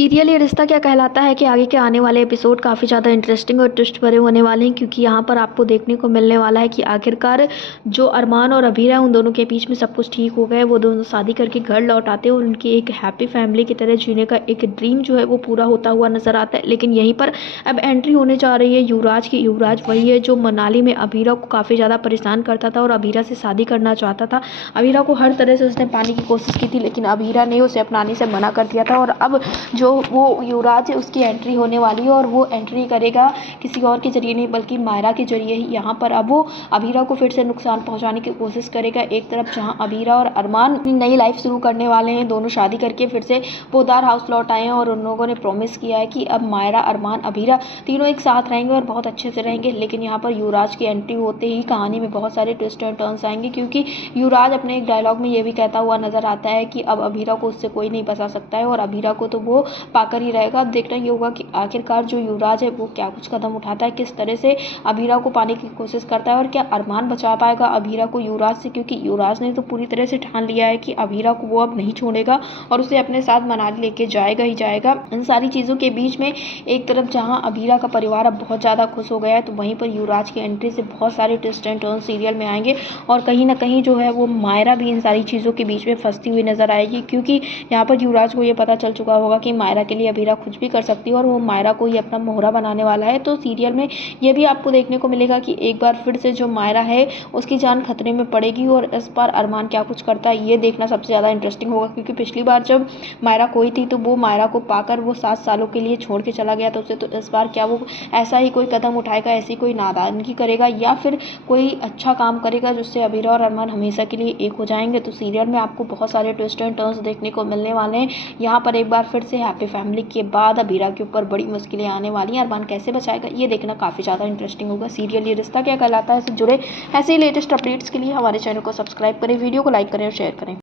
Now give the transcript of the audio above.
Serial ये रिश्ता क्या कहलाता है कि आगे के आने वाले एपिसोड काफ़ी ज़्यादा इंटरेस्टिंग और ट्विस्ट भरे होने वाले हैं, क्योंकि यहाँ पर आपको देखने को मिलने वाला है कि आखिरकार जो अरमान और अभीरा है उन दोनों के बीच में सब कुछ ठीक हो गया है। वो दोनों शादी करके घर लौट आते हैं और उनकी एक हैप्पी फैमिली की तरह जीने का एक ड्रीम जो है वो पूरा होता हुआ नजर आता है। लेकिन यहीं पर अब एंट्री होने जा रही है युवराज की। युवराज वही है जो मनाली में अभीरा को काफ़ी ज़्यादा परेशान करता था और अभीरा से शादी करना चाहता था। अभीरा को हर तरह से उसने पाने की कोशिश की थी, लेकिन अभीरा ने उसे अपनाने से मना कर दिया था। और अब जो वो युवराज है उसकी एंट्री होने वाली है और वो एंट्री करेगा किसी और के जरिए नहीं बल्कि मायरा के जरिए ही। यहाँ पर अब वो अभीरा को फिर से नुकसान पहुंचाने की कोशिश करेगा। एक तरफ जहाँ अभीरा और अरमान अपनी नई लाइफ शुरू करने वाले हैं, दोनों शादी करके फिर से पोदार हाउस लौट आए हैं और उन लोगों ने प्रॉमिस किया है कि अब मायरा, अरमान, अभीरा तीनों एक साथ रहेंगे और बहुत अच्छे से रहेंगे। लेकिन यहाँ पर युवराज की एंट्री होते ही कहानी में बहुत सारे ट्विस्ट एंड टर्न्स आएंगे, क्योंकि युवराज अपने एक डायलॉग में ये भी कहता हुआ नजर आता है कि अब अभीरा को उससे कोई नहीं बचा सकता है और अभीरा को तो वो पाकर ही रहेगा। अब देखना ये होगा कि आखिरकार जो युवराज है वो क्या कुछ कदम उठाता है, किस तरह से अभीरा को पाने की कोशिश करता है और क्या अरमान बचा पाएगा अभीरा को युवराज से, क्योंकि युवराज ने तो पूरी तरह से ठान लिया है कि अभीरा को वो अब नहीं छोड़ेगा और उसे अपने साथ मनाली लेके जाएगा ही जाएगा। इन सारी चीज़ों के बीच में एक तरफ जहाँ अभीरा का परिवार अब बहुत ज़्यादा खुश हो गया है, तो वहीं पर युवराज की एंट्री से बहुत सारे ट्विस्ट एंड टर्न सीरियल में आएंगे और कहीं ना कहीं जो है वो मायरा भी इन सारी चीज़ों के बीच में फंसती हुई नजर आएगी, क्योंकि यहाँ पर युवराज को ये पता चल चुका होगा कि मायरा के लिए अभीरा कुछ भी कर सकती है और वो मायरा को ही अपना मोहरा बनाने वाला है। तो सीरियल में ये भी आपको देखने को मिलेगा कि एक बार फिर से जो मायरा है उसकी जान खतरे में पड़ेगी और इस बार अरमान क्या कुछ करता है ये देखना सबसे ज़्यादा इंटरेस्टिंग होगा, क्योंकि पिछली बार जब मायरा कोई थी तो वो मायरा को पाकर वो 7 सालों के लिए छोड़ के चला गया था उसे। तो इस बार क्या वो ऐसा ही कोई कदम उठाएगा, ऐसी कोई नादानगी करेगा या फिर कोई अच्छा काम करेगा जिससे अभीरा और अरमान हमेशा के लिए एक हो जाएंगे। तो सीरियल में आपको बहुत सारे ट्विस्ट एंड टर्न्स देखने को मिलने वाले हैं। यहाँ पर एक बार फिर से हैप्पी फैमिली के बाद अभीरा के ऊपर बड़ी मुश्किलें आने वाली हैं। अरमान कैसे बचाएगा ये देखना काफ़ी ज़्यादा इंटरेस्टिंग होगा। सीरियल ये रिश्ता क्या कहलाता है से जुड़े ऐसे ही लेटेस्ट अपडेट्स के लिए हमारे चैनल को सब्सक्राइब करें, वीडियो को लाइक करें और शेयर करें।